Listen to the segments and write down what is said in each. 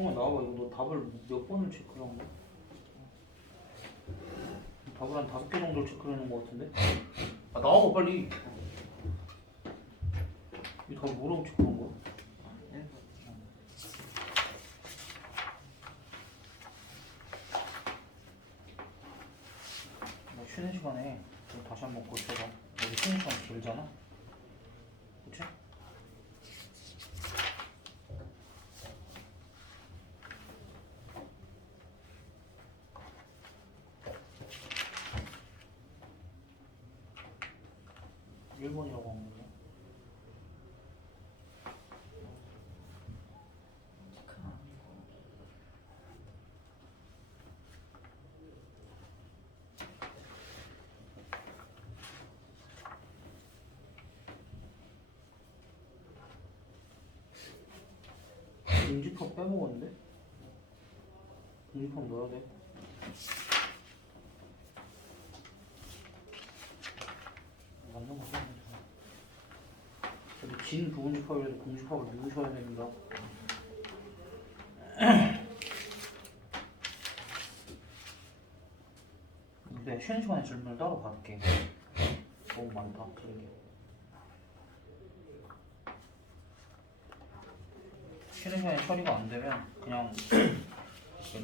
형아 나와봐. 이거 너 답을 몇 번을 체크한 거야? 답을 한 5개 정도를 체크해 놓은 거 같은데? 아 나와봐 빨리. 이 답을 뭐라고 체크한 거야? 나 쉬는 시간에 이거 다시 한번 고쳐봐. 우리 쉬는 시간 길잖아? 그치? 일번이라고 한 거야. 인지법 빼먹었는데? 인지법 넣어야 돼. 맞는 거 써야 돼. 진 부분집합이라도 공집합을 누르셔야 됩니다. 근데 쉬는 시간에 질문을 따로 받을게. 너무 많다. 그러게. 쉬는 시간에 처리가 안 되면 그냥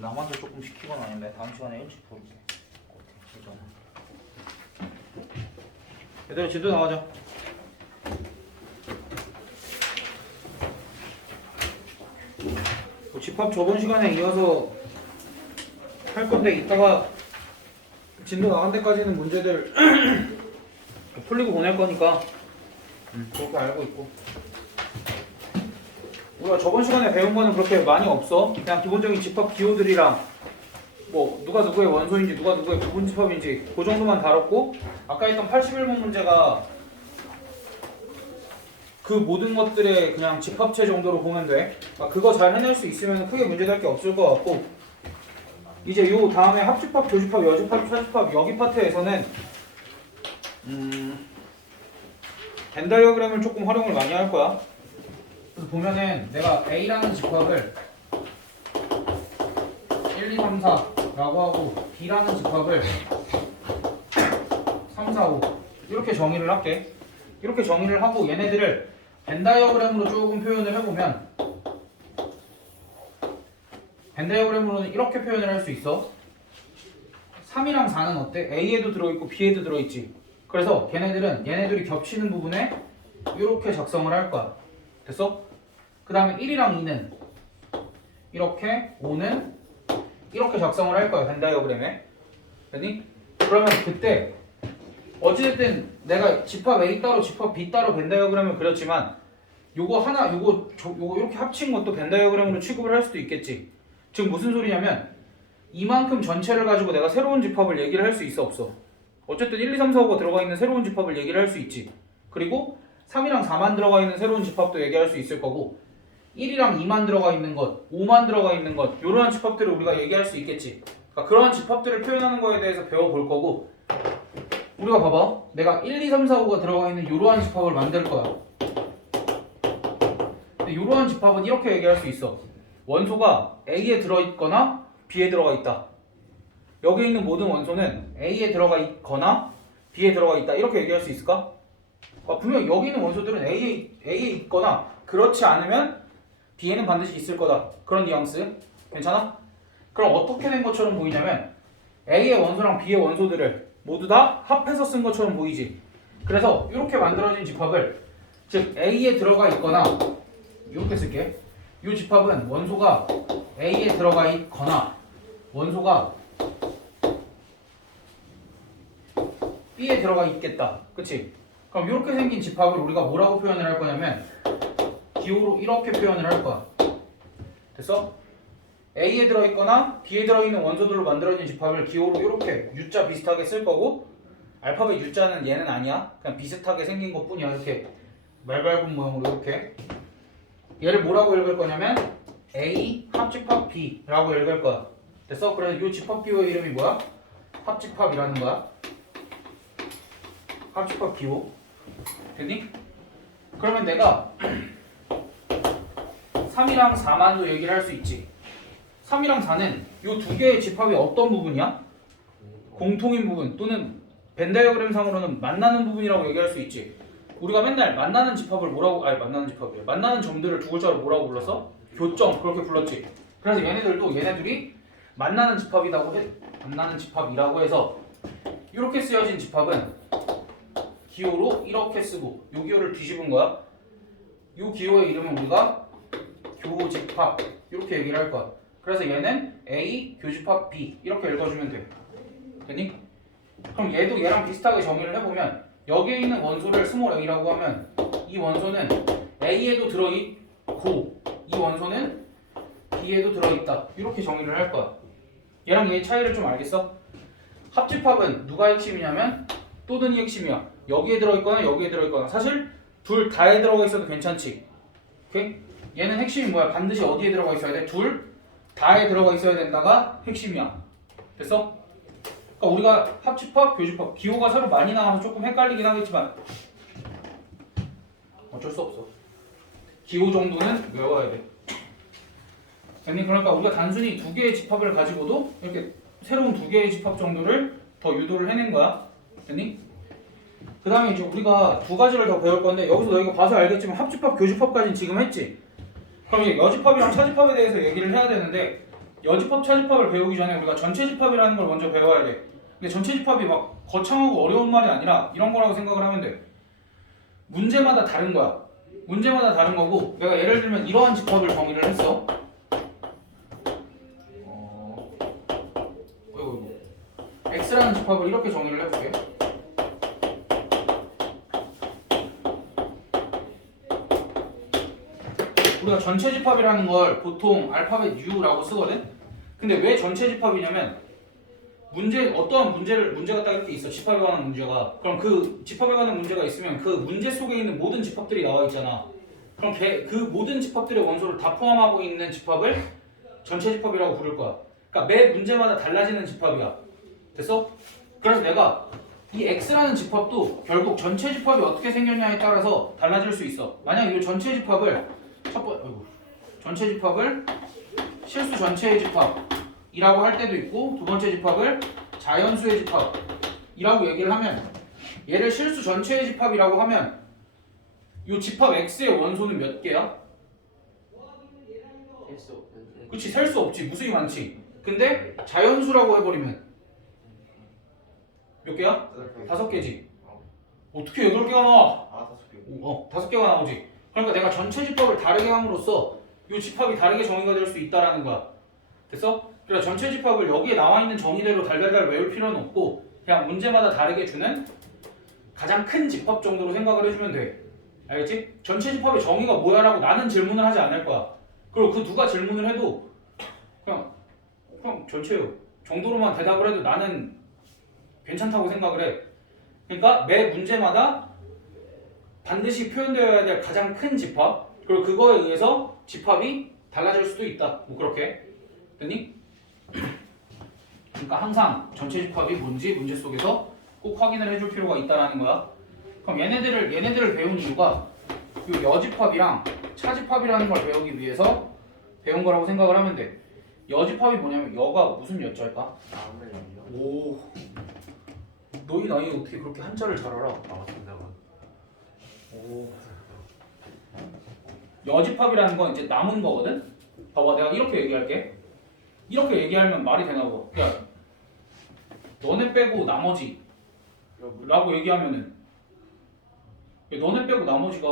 남한테 조금 시키거나 아니면 다음 시간에 일찍 볼게. 오케이, 얘들아 진도 나가자. 집합 저번 시간에 이어서 할 건데 이따가 진도 나간 데까지는 문제들 풀리고 보낼 거니까 그렇게 알고 있고. 우리가 저번 시간에 배운 거는 그렇게 많이 없어. 그냥 기본적인 집합 기호들이랑 뭐 누가 누구의 원소인지 누가 누구의 부분집합인지 그 정도만 다뤘고, 아까 했던 81번 문제가 그 모든 것들의 그냥 집합체 정도로 보면 돼. 그거 잘 해낼 수 있으면 크게 문제될 게 없을 것 같고, 이제 요 다음에 합집합, 조집합, 여집합, 차집합 여기 파트에서는 벤 다이어그램을 조금 활용을 많이 할 거야. 그래서 보면은 내가 A라는 집합을 1, 2, 3, 4라고 하고 B라는 집합을 3, 4, 5 이렇게 정의를 할게. 이렇게 정의를 하고 얘네들을 벤 다이어그램으로 조금 표현을 해보면, 벤 다이어그램으로는 이렇게 표현을 할 수 있어. 3이랑 4는 어때? A에도 들어있고 B에도 들어있지. 그래서 얘네들이 겹치는 부분에 이렇게 작성을 할 거야. 됐어? 그 다음에 1이랑 2는 이렇게, 5는 이렇게 작성을 할 거야, 벤 다이어그램에. 됐니? 그러면 그때 어찌됐든 내가 집합 A 따로 집합 B 따로 벤 다이어그램을 그렸지만 요거 하나 요거 이렇게 합친 것도 벤 다이어그램으로 취급을 할 수도 있겠지. 지금 무슨 소리냐면 이만큼 전체를 가지고 내가 새로운 집합을 얘기를 할 수 있어 없어? 어쨌든 1, 2, 3, 4, 5가 들어가 있는 새로운 집합을 얘기를 할 수 있지. 그리고 3이랑 4만 들어가 있는 새로운 집합도 얘기할 수 있을 거고, 1이랑 2만 들어가 있는 것, 5만 들어가 있는 것, 이러한 집합들을 우리가 얘기할 수 있겠지. 그러니까 그러한 집합들을 표현하는 거에 대해서 배워볼 거고, 우리가 봐봐. 내가 1, 2, 3, 4, 5가 들어가 있는 이러한 집합을 만들 거야. 근데 이러한 집합은 이렇게 얘기할 수 있어. 원소가 A에 들어있거나 B에 들어가 있다. 여기 있는 모든 원소는 A에 들어가 있거나 B에 들어가 있다. 이렇게 얘기할 수 있을까? 분명 여기 있는 원소들은 A에 있거나 그렇지 않으면 B에는 반드시 있을 거다. 그런 뉘앙스. 괜찮아? 그럼 어떻게 된 것처럼 보이냐면 A의 원소랑 B의 원소들을 모두 다 합해서 쓴 것처럼 보이지. 그래서 이렇게 만들어진 집합을, 즉 A에 들어가 있거나, 이렇게 쓸게. 이 집합은 원소가 A에 들어가 있거나 원소가 B에 들어가 있겠다. 그치? 그럼 이렇게 생긴 집합을 우리가 뭐라고 표현을 할 거냐면 기호로 이렇게 표현을 할 거야. 됐어? A에 들어있거나 B에 들어있는 원소들로 만들어진 집합을 기호로 이렇게 U자 비슷하게 쓸 거고, 알파벳 U자는 얘는 아니야. 그냥 비슷하게 생긴 것 뿐이야. 이렇게 말발굽 모양으로 이렇게. 얘를 뭐라고 읽을 거냐면 A 합집합 B라고 읽을 거야. 됐어? 그래서 이 집합 기호의 이름이 뭐야? 합집합이라는 거야. 합집합 기호. 됐니? 그러면 내가 3이랑 4만도 얘기를 할 수 있지. 3이랑 4는 이 두 개의 집합이 어떤 부분이야? 공통인 부분 또는 벤 다이어그램 상으로는 만나는 부분이라고 얘기할 수 있지. 우리가 맨날 만나는 집합을 뭐라고 만나는 집합이래. 만나는 점들을 두 글자로 뭐라고 불렀어? 교점 그렇게 불렀지. 그래서 얘네들이 만나는 집합이라고 해서 이렇게 쓰여진 집합은 기호로 이렇게 쓰고 이 기호를 뒤집은 거야. 이 기호의 이름은 우리가 교집합 이렇게 얘기를 할 거야. 그래서 얘는 A 교집합 B 이렇게 읽어주면 돼. 되니? 그럼 얘도 얘랑 비슷하게 정의를 해보면 여기에 있는 원소를 스몰 a라고 하면 이 원소는 A에도 들어있고 이 원소는 B에도 들어있다 이렇게 정의를 할 거야. 얘랑 얘의 차이를 좀 알겠어? 합집합은 누가 핵심이냐면 또든이 핵심이야. 여기에 들어있거나 여기에 들어있거나 사실 둘 다에 들어가 있어도 괜찮지. 오케이? 얘는 핵심이 뭐야? 반드시 어디에 들어가 있어야 돼? 둘 다에 들어가 있어야 된다가 핵심이야. 됐어? 그러니까 우리가 합집합, 교집합 기호가 서로 많이 나와서 조금 헷갈리긴 하겠지만 어쩔 수 없어. 기호 정도는 외워야 돼. 그러니까 우리가 단순히 두 개의 집합을 가지고도 이렇게 새로운 두 개의 집합 정도를 더 유도를 해낸 거야. 됐니? 그 다음에 이제 우리가 두 가지를 더 배울 건데 여기서 너희가 봐서 알겠지만 합집합, 교집합까지는 지금 했지. 그럼 이제 여집합이랑 차집합에 대해서 얘기를 해야 되는데 여집합, 차집합을 배우기 전에 우리가 전체집합이라는 걸 먼저 배워야 돼. 근데 전체집합이 막 거창하고 어려운 말이 아니라 이런 거라고 생각을 하면 돼. 문제마다 다른 거야. 문제마다 다른 거고 내가 예를 들면 이러한 집합을 정의를 했어. X라는 집합을 이렇게 정의를 해볼게. 우리가 전체 집합이라는 걸 보통 알파벳 U라고 쓰거든? 근데 왜 전체 집합이냐면 어떠한 문제가 딱 이렇게 있어. 집합에 관한 문제가. 그럼 그 집합에 관한 문제가 있으면 그 문제 속에 있는 모든 집합들이 나와 있잖아. 그럼 그 모든 집합들의 원소를 다 포함하고 있는 집합을 전체 집합이라고 부를 거야. 그러니까 매 문제마다 달라지는 집합이야. 됐어? 그래서 내가 이 X라는 집합도 결국 전체 집합이 어떻게 생겼냐에 따라서 달라질 수 있어. 만약 이 전체 집합을 전체 집합을 실수 전체의 집합이라고 할 때도 있고 두 번째 집합을 자연수의 집합이라고 얘기를 하면 얘를 실수 전체의 집합이라고 하면 이 집합 X의 원소는 몇 개야? 그치, 셀 수 없지. 무수히 많지. 근데 자연수라고 해버리면 몇 개야? 5개지. 어떻게 8개가 나와? 5개가 나오지. 그러니까 내가 전체 집합을 다르게 함으로써 이 집합이 다르게 정의가 될 수 있다라는 거야. 됐어? 그래서 전체 집합을 여기에 나와 있는 정의대로 달달달 외울 필요는 없고 그냥 문제마다 다르게 주는 가장 큰 집합 정도로 생각을 해주면 돼. 알겠지? 전체 집합의 정의가 뭐야라고 나는 질문을 하지 않을 거야. 그리고 그 누가 질문을 해도 그냥 전체요 정도로만 대답을 해도 나는 괜찮다고 생각을 해. 그러니까 매 문제마다 반드시 표현되어야 될 가장 큰 집합 그리고 그거에 의해서 집합이 달라질 수도 있다. 뭐 그렇게 됐니? 그러니까 항상 전체 집합이 뭔지 문제 속에서 꼭 확인을 해줄 필요가 있다라는 거야. 그럼 얘네들을 배운 이유가 이 여집합이랑 차집합이라는 걸 배우기 위해서 배운 거라고 생각을 하면 돼. 여집합이 뭐냐면 여가 무슨 여자일까? 오, 너희 나이에 어떻게 그렇게 한자를 잘 알아? 오. 여집합이라는 건 이제 남은 거거든? 봐봐, 내가 이렇게 얘기할게. 이렇게 얘기하면 말이 되나 봐. 그러니까 너네 빼고 나머지 라고 얘기하면은 너네 빼고 나머지가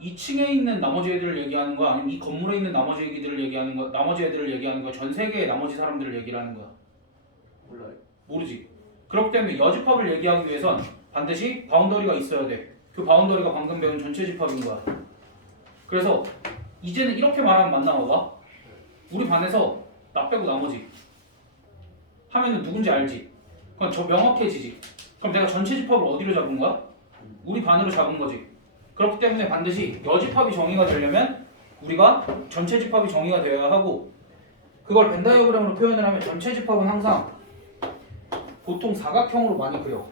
2층에 있는 나머지 애들을 얘기하는 거야? 아니면 이 건물에 있는 나머지 애들을 얘기하는 거야? 나머지 애들을 얘기하는 거야? 전 세계의 나머지 사람들을 얘기를 하는 거야? 몰라요. 모르지. 그렇기 때문에 여집합을 얘기하기 위해선 반드시 바운더리가 있어야 돼. 그 바운더리가 방금 배운 전체 집합인 거야. 그래서 이제는 이렇게 말하면 맞나 봐. 우리 반에서 나 빼고 나머지 하면은 누군지 알지? 그럼 저 명확해지지. 그럼 내가 전체 집합을 어디로 잡은 거야? 우리 반으로 잡은 거지. 그렇기 때문에 반드시 여집합이 정의가 되려면 우리가 전체 집합이 정의가 되어야 하고 그걸 벤 다이어그램으로 표현을 하면 전체 집합은 항상 보통 사각형으로 많이 그려.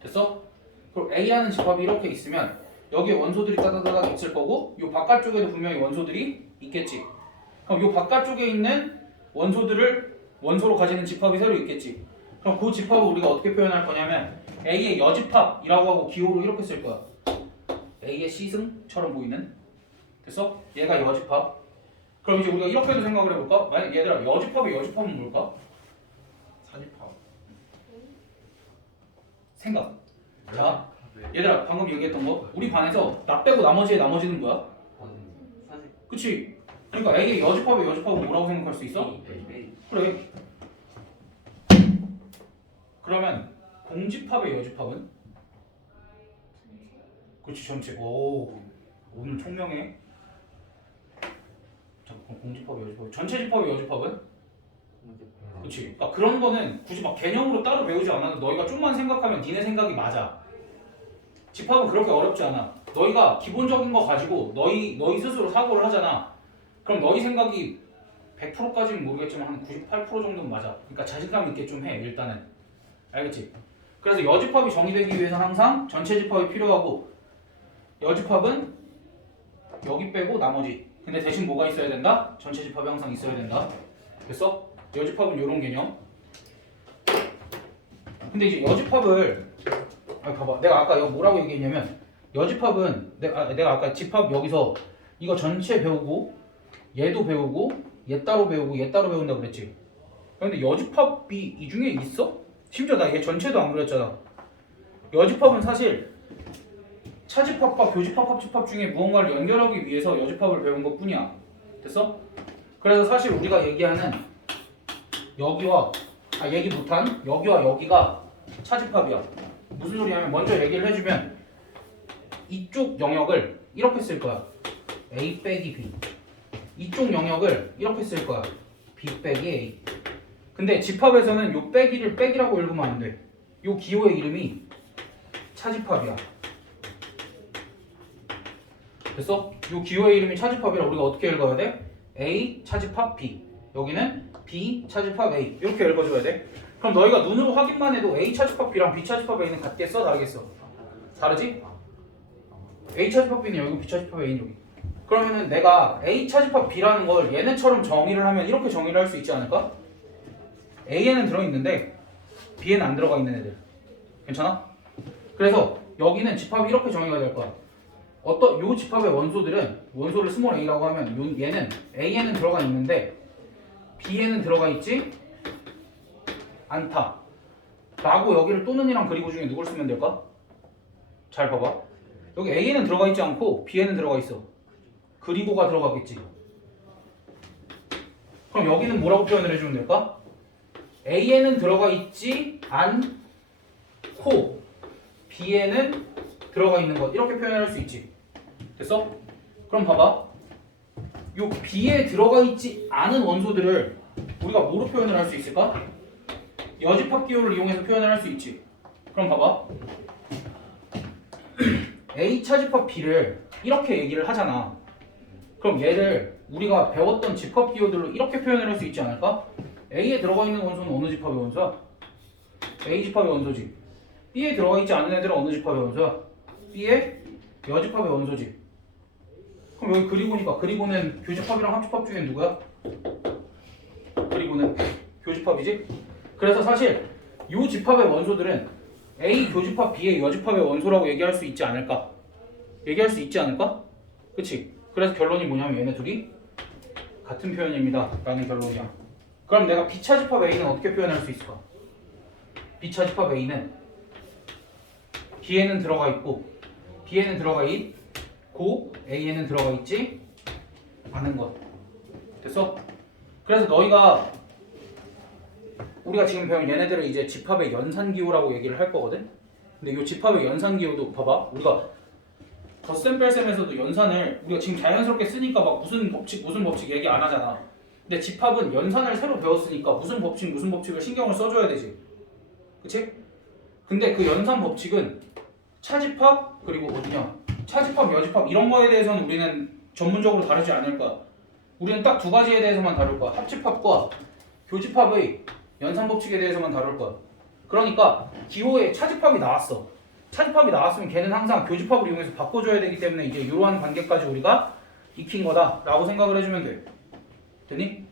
됐어? 그리고 A라는 집합이 이렇게 있으면 여기에 원소들이 따다다닥 있을 거고 이 바깥쪽에도 분명히 원소들이 있겠지. 그럼 요 바깥쪽에 있는 원소들을 원소로 가지는 집합이 새로 있겠지. 그럼 그 집합을 우리가 어떻게 표현할 거냐면 A의 여집합이라고 하고 기호로 이렇게 쓸 거야. A의 C승처럼 보이는. 됐어? 얘가 여집합. 그럼 이제 우리가 이렇게도 생각을 해볼까? 만약 얘들아 여집합의 여집합은 뭘까? 사집합. 생각. 자, 얘들아 방금 얘기했던 거 우리 반에서 나 빼고 나머지의 나머지는 뭐야? 사집. 그치? 그러니까 A의 여집합의 여집합은 뭐라고 생각할 수 있어? 그래. 그러면 공집합의 여집합은? 그렇지 전체. 오 오늘 총명해. 자 그럼 공집합의 여집합. 전체 집합의 여집합은? 그렇지. 그러니까 그런 거는 굳이 막 개념으로 따로 배우지 않아도 너희가 좀만 생각하면 니네 생각이 맞아. 집합은 그렇게 어렵지 않아. 너희가 기본적인 거 가지고 너희 스스로 사고를 하잖아. 그럼 너희 생각이 100%까지는 모르겠지만 한 98% 정도는 맞아. 그러니까 자신감 있게 좀 해 일단은. 알겠지? 그래서 여집합이 정의되기 위해서는 항상 전체 집합이 필요하고 여집합은 여기 빼고 나머지. 근데 대신 뭐가 있어야 된다? 전체 집합이 항상 있어야 된다. 됐어? 여집합은 이런 개념. 근데 이제 여집합을 봐봐. 내가 아까 여기 뭐라고 얘기했냐면 여집합은 내가 아까 집합 여기서 이거 전체 배우고 얘도 배우고 얘 따로 배우고 얘 따로 배운다고 그랬지. 근데 여집합이 이 중에 있어? 심지어 나 얘 전체도 안 그렸잖아. 여집합은 사실 차집합과 교집합, 합집합 중에 무언가를 연결하기 위해서 여집합을 배운 것 뿐이야. 됐어? 그래서 사실 우리가 얘기하는 여기와 얘기 못한 여기와 여기가 차집합이야. 무슨 소리냐면 먼저 얘기를 해주면 이쪽 영역을 이렇게 쓸 거야. A 빼기 B. 이쪽 영역을 이렇게 쓸 거야. B 빼기 A. 근데 집합에서는 요 빼기를 빼기라고 읽으면 안 돼. 요 기호의 이름이 차집합이야. 됐어? 요 기호의 이름이 차집합이라 우리가 어떻게 읽어야 돼? A 차집합 B. 여기는 B 차집합 A. 이렇게 읽어줘야 돼. 그럼 너희가 눈으로 확인만 해도 A 차집합 B랑 B 차집합 A는 같겠어? 다르겠어? 다르지? A 차집합 B는 여기고 B 차집합 A는 여기. 그러면은 내가 A 차집합 B라는 걸 얘네처럼 정의를 하면 이렇게 정의를 할 수 있지 않을까? A에는 들어있는데 B에는 안 들어가 있는 애들. 괜찮아? 그래서 여기는 집합이 이렇게 정의가 될 거야. 요 집합의 원소들은 원소를 스몰 a라고 하면 얘는 A에는 들어가 있는데 B에는 들어가 있지 않다 라고 여기를 또는 이랑 그리고 중에 누굴 쓰면 될까? 잘 봐봐. 여기 A에는 들어가 있지 않고 B에는 들어가 있어. 그리고가 들어가겠지. 그럼 여기는 뭐라고 표현을 해주면 될까? A에는 들어가 있지 않고 B에는 들어가 있는 것 이렇게 표현할 수 있지. 됐어? 그럼 봐봐. 요 B에 들어가 있지 않은 원소들을 우리가 뭐로 표현을 할 수 있을까? 여집합 기호를 이용해서 표현을 할 수 있지. 그럼 봐봐. A 차집합 B를 이렇게 얘기를 하잖아. 그럼 얘를 우리가 배웠던 집합 기호들로 이렇게 표현을 할 수 있지 않을까? A에 들어가 있는 원소는 어느 집합의 원소야? A 집합의 원소지. B에 들어가 있지 않은 애들은 어느 집합의 원소야? B의 여집합의 원소지. 그럼 여기 그리고니까 그리고는 교집합이랑 합집합 중에 누구야? 그리고는 교집합이지? 그래서 사실 이 집합의 원소들은 A 교집합 B의 여집합의 원소라고 얘기할 수 있지 않을까? 얘기할 수 있지 않을까? 그치? 그래서 결론이 뭐냐면 얘네 둘이 같은 표현입니다 라는 결론이야. 그럼 내가 B차집합 A는 어떻게 표현할 수 있을까? B차집합 A는 B에는 들어가 있고 B에는 들어가 있고 A에는 들어가 있지 않은 것. 됐어? 그래서 우리가 지금 배운 얘네들을 이제 집합의 연산기호라고 얘기를 할 거거든? 근데 이 집합의 연산기호도 봐봐. 우리가 덧셈 뺄셈에서도 연산을 우리가 지금 자연스럽게 쓰니까 막 무슨 법칙 얘기 안 하잖아. 근데 집합은 연산을 새로 배웠으니까 무슨 법칙을 신경을 써줘야 되지. 그치? 근데 그 연산 법칙은 차집합 그리고 어디냐? 차집합, 여집합 이런 거에 대해서는 우리는 전문적으로 다루지 않을 거야. 우리는 딱 두 가지에 대해서만 다룰 거야. 합집합과 교집합의 연산 법칙에 대해서만 다룰 거야. 그러니까 기호에 차집합이 나왔어. 차집합이 나왔으면 걔는 항상 교집합을 이용해서 바꿔줘야 되기 때문에 이제 이러한 관계까지 우리가 익힌 거다라고 생각을 해주면 돼. 됐니?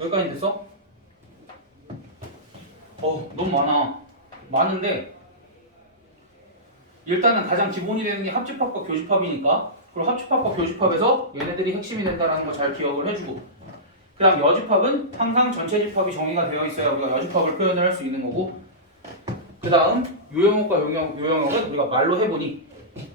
여기까지 됐어? 너무 많아. 많은데 일단은 가장 기본이 되는 게 합집합과 교집합이니까, 그리고 합집합과 교집합에서 얘네들이 핵심이 된다는 거 잘 기억을 해주고, 그 다음 여집합은 항상 전체 집합이 정의가 되어 있어야 우리가 여집합을 표현을 할 수 있는 거고, 그 다음 요영역과 요영역은 우리가 말로 해보니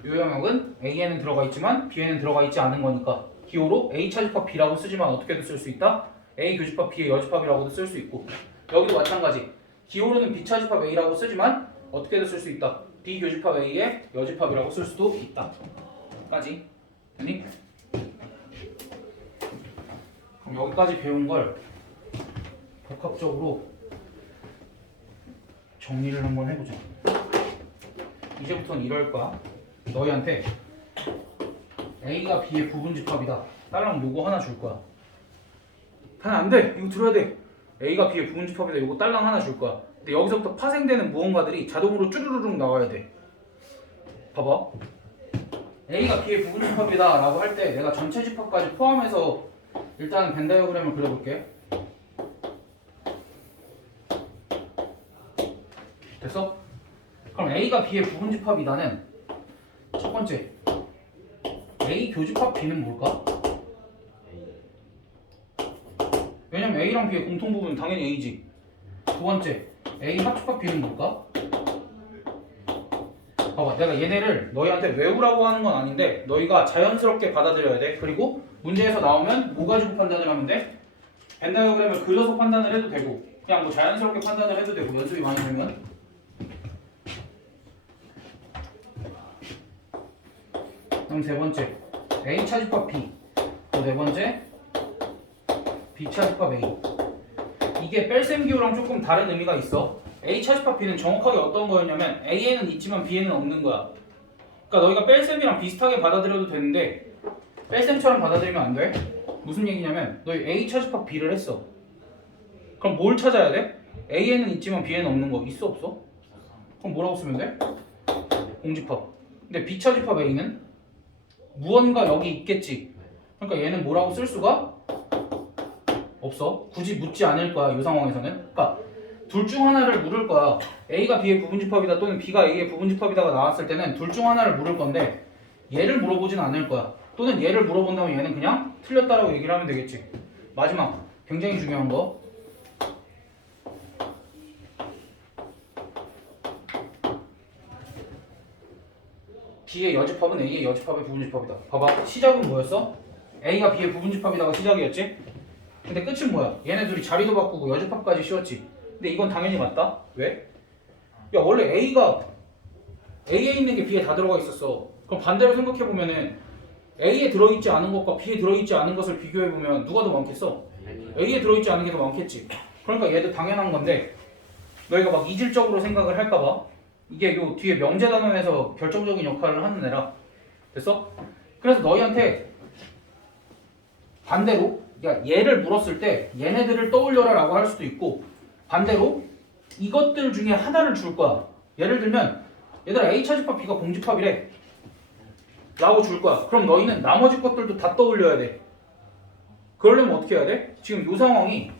요영역은 A에는 들어가 있지만 B에는 들어가 있지 않은 거니까 기호로 A 차집합 B라고 쓰지만 어떻게도 쓸 수 있다? A 교집합 B의 여집합이라고도 쓸 수 있고, 여기도 마찬가지. 기호로는 B 차집합 A라고 쓰지만 어떻게도 쓸 수 있다. B 교집합 A의 여집합이라고 쓸 수도 있다. 까지. 됐니? 그럼 여기까지 배운 걸 복합적으로 정리를 한번 해보자. 이제부터는 이럴 거야. 너희한테 A가 B의 부분집합이다. 딸랑 요거 하나 줄 거야. 안 돼. 이거 들어야 돼. A가 B의 부분집합이다. 요거 딸랑 하나 줄 거야. 근데 여기서부터 파생되는 무언가들이 자동으로 쭈르르륵 나와야 돼. 봐봐. A가 B의 부분집합이다 라고 할 때 내가 전체 집합까지 포함해서 일단은 벤 다이어그램을 그려볼게. 됐어? 그럼 A가 B의 부분집합이다는 첫 번째, A 교집합 B는 뭘까? 왜냐면 A랑 B의 공통 부분은 당연히 A지. 두 번째, A 합집합 B는 뭘까? 봐봐, 내가 얘네를 너희한테 외우라고 하는 건 아닌데 너희가 자연스럽게 받아들여야 돼. 그리고 문제에서 나오면 뭐 가지고 판단을 하면 돼? 벤 다이어그램을 그려서 판단을 해도 되고, 그냥 뭐 자연스럽게 판단을 해도 되고, 연습이 많이 되면. 그럼 세 번째, A 차집합 B. 또 네 번째, B 차집합 A. 이게 뺄셈 기호랑 조금 다른 의미가 있어. A 차집합 B는 정확하게 어떤 거였냐면 A에는 있지만 B에는 없는 거야. 그러니까 너희가 뺄셈이랑 비슷하게 받아들여도 되는데 뺄셈처럼 받아들이면 안 돼. 무슨 얘기냐면 너희 A 차집합 B를 했어. 그럼 뭘 찾아야 돼? A에는 있지만 B에는 없는 거 있어 없어? 그럼 뭐라고 쓰면 돼? 공집합. 근데 B 차집합 A는 무언가 여기 있겠지. 그러니까 얘는 뭐라고 쓸 수가 없어. 굳이 묻지 않을 거야 이 상황에서는. 그러니까 둘 중 하나를 물을 거야. A가 B의 부분집합이다 또는 B가 A의 부분집합이다가 나왔을 때는 둘 중 하나를 물을 건데 얘를 물어보진 않을 거야. 또는 얘를 물어본다면 얘는 그냥 틀렸다라고 얘기를 하면 되겠지. 마지막 굉장히 중요한 거, B의 여집합은 A의 여집합의 부분집합이다. 봐봐, 시작은 뭐였어? A가 B의 부분집합이다가 시작이었지? 근데 끝은 뭐야? 얘네 둘이 자리도 바꾸고 여집합까지 씌웠지. 근데 이건 당연히 맞다. 왜? 야, 원래 A가 A에 있는 게 B에 다 들어가 있었어. 그럼 반대로 생각해보면은 A에 들어있지 않은 것과 B에 들어있지 않은 것을 비교해보면 누가 더 많겠어? A에 들어있지 않은 게 더 많겠지. 그러니까 얘도 당연한 건데 너희가 막 이질적으로 생각을 할까봐 이게 요 뒤에 명제단원에서 결정적인 역할을 하는 애라. 됐어? 그래서 너희한테 반대로, 야, 얘를 물었을 때 얘네들을 떠올려라 라고 할 수도 있고, 반대로 이것들 중에 하나를 줄 거야. 예를 들면 얘들아 A 차집합 B가 공집합이래 라고 줄 거야. 그럼 너희는 나머지 것들도 다 떠올려야 돼. 그러려면 어떻게 해야 돼? 지금 이 상황이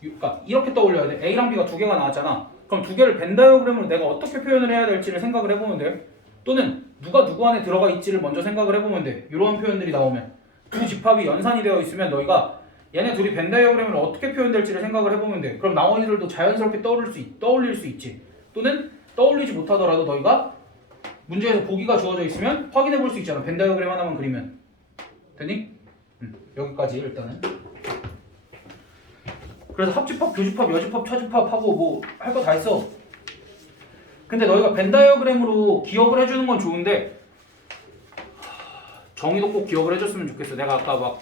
그러니까 이렇게 떠올려야 돼. A랑 B가 두 개가 나왔잖아. 그럼 두 개를 벤 다이어그램으로 내가 어떻게 표현을 해야 될지를 생각을 해보면 돼. 또는 누가 누구 안에 들어가 있지를 먼저 생각을 해보면 돼. 이런 표현들이 나오면 두 집합이 연산이 되어 있으면 너희가 얘네 둘이 벤 다이어그램을 어떻게 표현될지를 생각을 해보면 돼. 그럼 나머지들도 자연스럽게 떠올릴 수 있지. 또는 떠올리지 못하더라도 너희가 문제에서 보기가 주어져 있으면 확인해 볼 수 있잖아. 벤 다이어그램 하나만 그리면. 됐니? 여기까지 일단은. 그래서 합집합, 교집합, 여집합, 차집합하고 뭐 할 거 다 했어. 근데 너희가 벤 다이어그램으로 기억을 해주는 건 좋은데 정의도 꼭 기억을 해줬으면 좋겠어. 내가 아까 막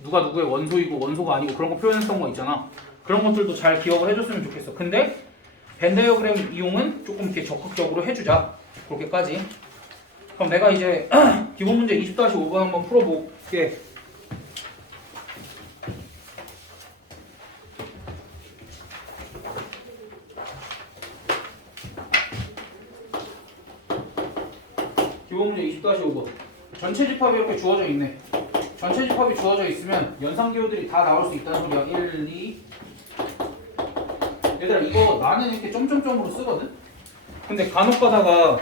누가 누구의 원소이고 원소가 아니고 그런 거 표현했던 거 있잖아. 그런 것들도 잘 기억을 해줬으면 좋겠어. 근데 벤 다이어그램 이용은 조금 이렇게 적극적으로 해주자. 그렇게까지. 그럼 내가 이제 기본 문제 20-5번 한번 풀어볼게. 기본 문제 20-5번. 전체 집합이 이렇게 주어져 있네. 전체 집합이 주어져 있으면 연산기호들이 다 나올 수 있다는 소리야. 1, 2. 얘들아 이거 나는 이렇게 점점점으로 쓰거든? 근데 간혹 가다가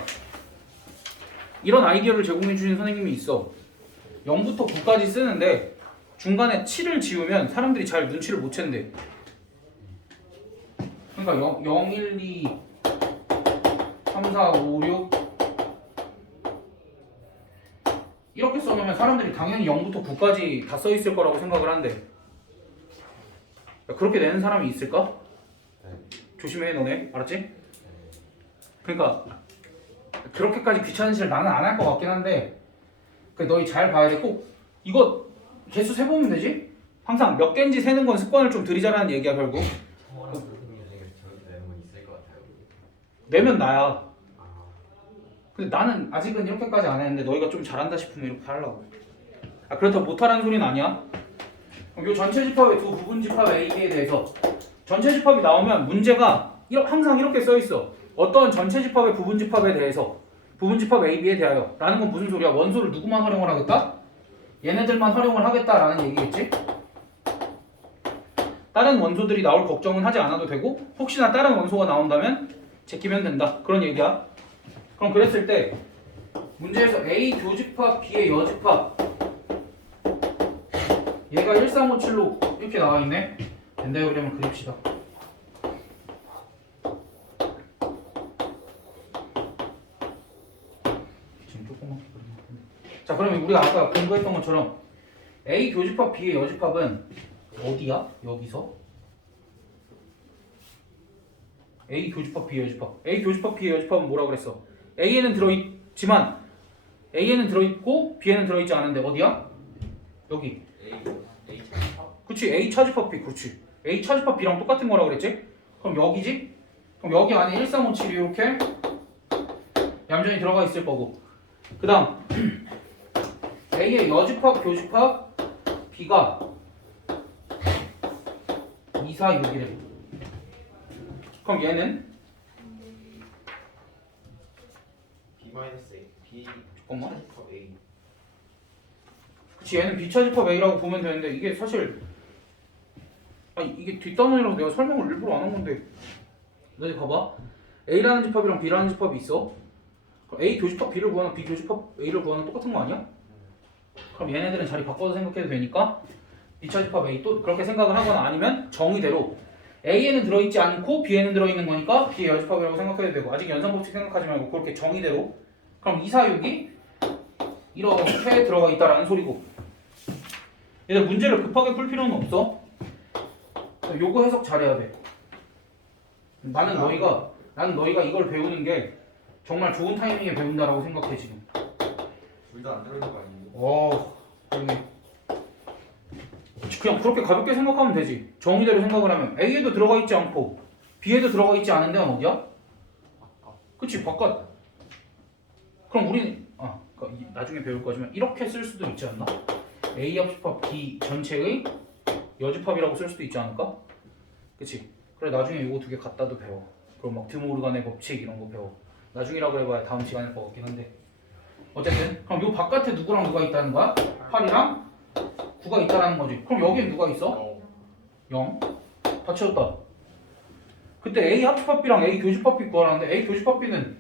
이런 아이디어를 제공해 주신 선생님이 있어. 0부터 9까지 쓰는데 중간에 7을 지우면 사람들이 잘 눈치를 못 챈대. 그러니까 0, 1, 2, 3, 4, 5, 6 이렇게 써놓으면 사람들이 당연히 0부터 9까지 다 써있을 거라고 생각을 한대. 그렇게 내는 사람이 있을까? 조심해 너네. 알았지? 그러니까 그렇게까지 귀찮은 짓을 나는 안 할 것 같긴 한데 너희 잘 봐야 돼. 꼭 이거 개수 세보면 되지? 항상 몇 개인지 세는 건 습관을 좀 들이자라는 얘기야 결국. 선생님 중에 저렇게 내는 건 있을 것 같아요. 내면 나야. 근데 나는 아직은 이렇게까지 안 했는데 너희가 좀 잘한다 싶으면 이렇게 하려고. 그렇다고 못하라는 소리는 아니야. 그럼 요 전체 집합의 두 부분 집합 A, B에 대해서 전체 집합이 나오면 문제가 항상 이렇게 써있어. 어떤 전체 집합의 부분 집합에 대해서 부분 집합 A, B에 대하여 라는 건 무슨 소리야? 원소를 누구만 활용을 하겠다? 얘네들만 활용을 하겠다라는 얘기겠지? 다른 원소들이 나올 걱정은 하지 않아도 되고 혹시나 다른 원소가 나온다면 제끼면 된다. 그런 얘기야. 그럼 그랬을 때 문제에서 A 교집합, B의 여집합 얘가 1357로 이렇게 나와있네. 된다요 그러면 그립시다. 지금 조금만 자 그러면 우리가 아까 공부했던 것처럼 A 교집합, B의 여집합은 어디야? 여기서 A 교집합, B 여집합. A 교집합, B 여집합은 뭐라 그랬어? A에는 들어있지만 A에는 들어있고 B에는 들어있지 않은데 어디야? 여기. A 차집합? 그치 A 차집합 B. 그렇지. A 차집합 B랑 똑같은 거라 그랬지? 그럼 여기지? 그럼 여기 안에 1357이 이렇게 얌전히 들어가 있을 거고 그 다음 A의 여집합, 교집합 B가 2, 4, 6이래. 그럼 얘는 B-A B 잠깐만. 차집합 A. 그치 얘는 B차집합 A라고 보면 되는데 이게 사실 이게 뒷단원이라서 내가 설명을 일부러 안 한 건데 너희 봐봐. A라는 집합이랑 B라는 집합이 있어. 그럼 A 교집합 B를 구하는 B 교집합 A를 구하는 똑같은 거 아니야? 그럼 얘네들은 자리 바꿔서 생각해도 되니까 B차집합 A 또 그렇게 생각을 하거나 아니면 정의대로 A에는 들어있지 않고 B에는 들어있는 거니까 B의 여집합이라고 생각해도 되고 아직 연산법칙 생각하지 말고 그렇게 정의대로 그럼 2, 4, 6이 이렇게 들어가 있다라는 소리고 얘들 문제를 급하게 풀 필요는 없어. 요거 해석 잘해야 돼. 나는 너희가 이걸 배우는 게 정말 좋은 타이밍에 배운다라고 생각해 지금. 둘 다 안 들어있는 거 아니에요? 그냥 그렇게 가볍게 생각하면 되지. 정의대로 생각을 하면 A에도 들어가 있지 않고 B에도 들어가 있지 않은 데는 어디야? 그치 바깥. 그럼 우리는 그러니까 나중에 배울 거지만 이렇게 쓸 수도 있지 않나? A 합집합 B 전체의 여집합이라고 쓸 수도 있지 않을까? 그치? 그래 나중에 이거 두 개 갖다도 배워. 그럼 막 드모르간의 법칙 이런 거 배워. 나중이라고 해봐야 다음 시간일 것 같긴 한데 어쨌든 그럼 요 바깥에 누구랑 누가 있다는 거야? 8이랑 9가 있다라는 거지. 그럼 여기엔 누가 있어? 0. 다 채웠다. 그때 A 합집합 B랑 A 교집합 B 구하라는데 A 교집합 B는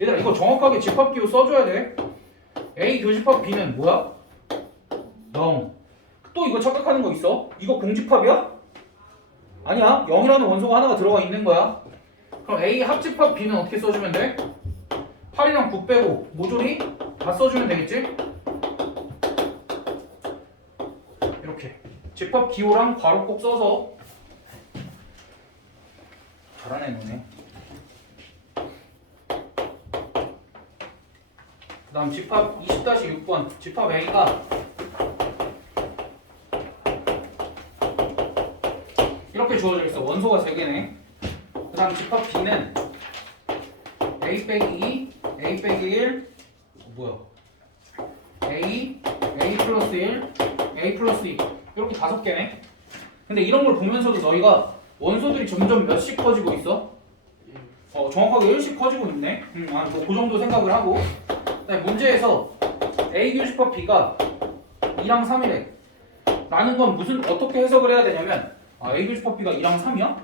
얘들아 이거 정확하게 집합기호 써줘야 돼. A 교집합 B는 뭐야? 0. 또 이거 착각하는 거 있어? 이거 공집합이야? 아니야. 0이라는 원소가 하나가 들어가 있는 거야. 그럼 A 합집합 B는 어떻게 써주면 돼? 8이랑 9 빼고 모조리 다 써주면 되겠지? 이렇게 집합 기호랑 괄호 꼭 써서 잘하네 너네. 그 다음 집합 20-6번 집합 A가 이렇게 주어져 있어. 원소가 3개네. 그 다음 집합 B는 A 빼기 2, A 빼기 1 뭐야 A, A 플러스 1, A 플러스 2 이렇게 5개네. 근데 이런 걸 보면서도 너희가 원소들이 점점 몇씩 커지고 있어? 정확하게 1씩 커지고 있네. 뭐 그 정도 생각을 하고 문제에서 A 교집합 B가 2랑 3이래. 라는 건 무슨 어떻게 해석을 해야 되냐면 A 교집합 B가 2랑 3이야?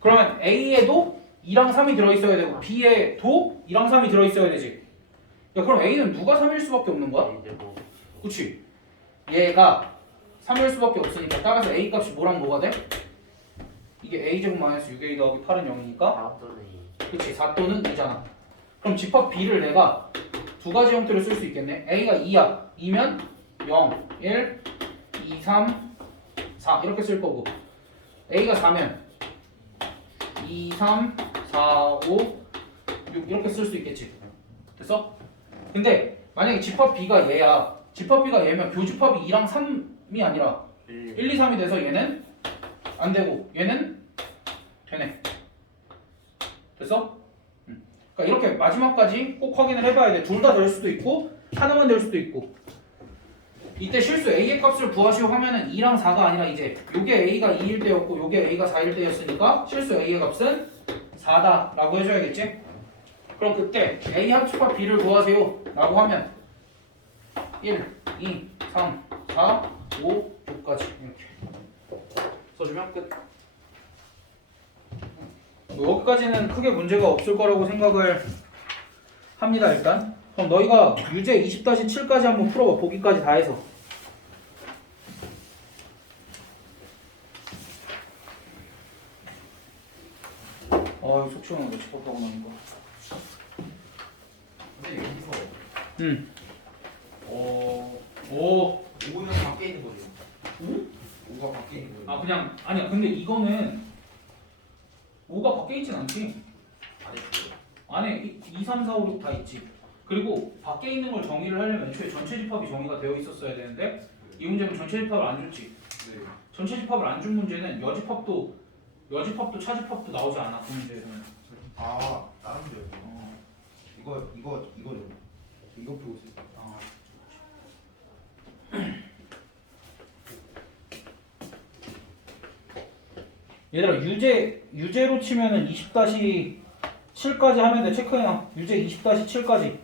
그러면 A에도 2랑 3이 들어있어야 되고 B에도 2랑 3이 들어있어야 되지. 야 그럼 A는 누가 3일 수밖에 없는 거야? 그치? 얘가 3일 수밖에 없으니까 따라서 A 값이 뭐랑 뭐가 돼? 이게 A제곱 마이너스 6A 더하기 8은 0이니까 그치 4 또는 2잖아. 그럼 집합 B를 내가 두 가지 형태로 쓸 수 있겠네. A가 2야. 2면 0, 1, 2, 3, 4 이렇게 쓸 거고 A가 4면 2, 3, 4, 5, 6 이렇게 쓸 수 있겠지. 됐어? 근데 만약에 집합 B가 얘야. 집합 B가 얘면 교집합이 2랑 3이 아니라 1, 2, 3이 돼서 얘는 안 되고 얘는 되네. 됐어? 그러니까 이렇게 마지막까지 꼭 확인을 해봐야 돼. 둘 다 될 수도 있고 하나만 될 수도 있고. 이때 실수 A의 값을 구하시오 하면은 2랑 4가 아니라 이제 요게 A가 2일 때였고 요게 A가 4일 때였으니까 실수 A의 값은 4다 라고 해줘야겠지? 그럼 그때 A 합집합 B를 구하세요 라고 하면 1, 2, 3, 4, 5, 6까지 이렇게 써주면 끝. 뭐 여기까지는 크게 문제가 없을 거라고 생각을 합니다. 일단 그럼 너희가 유제 20-7까지 한번 풀어봐. 보기까지 다 해서. 아유 속 시원하다. 집합하고 나는 거. 근데 여기서 응. 오 5는 밖에 있는 거죠. 응? 5가 밖에 있는 거죠. 아 그냥 아니야. 근데 이거는 5가 밖에 있진 않지. 안 했어요. 안에 2, 3, 4, 5, 6 다 있지. 그리고 밖에 있는 걸 정의를 하려면 애초에 전체 집합이 정의가 되어 있었어야 되는데 이 문제는 전체 집합을 안 줬지. 네. 전체 집합을 안 준 문제는 여집합도 차집합도 나오지 않아. 그 문제에서는. 아 다른 문제요. 이거죠. 이거 풀고 있어요. 아. 얘들아 유제로 치면은 20-7까지 하면 돼. 체크해놔. 유제 20-7까지.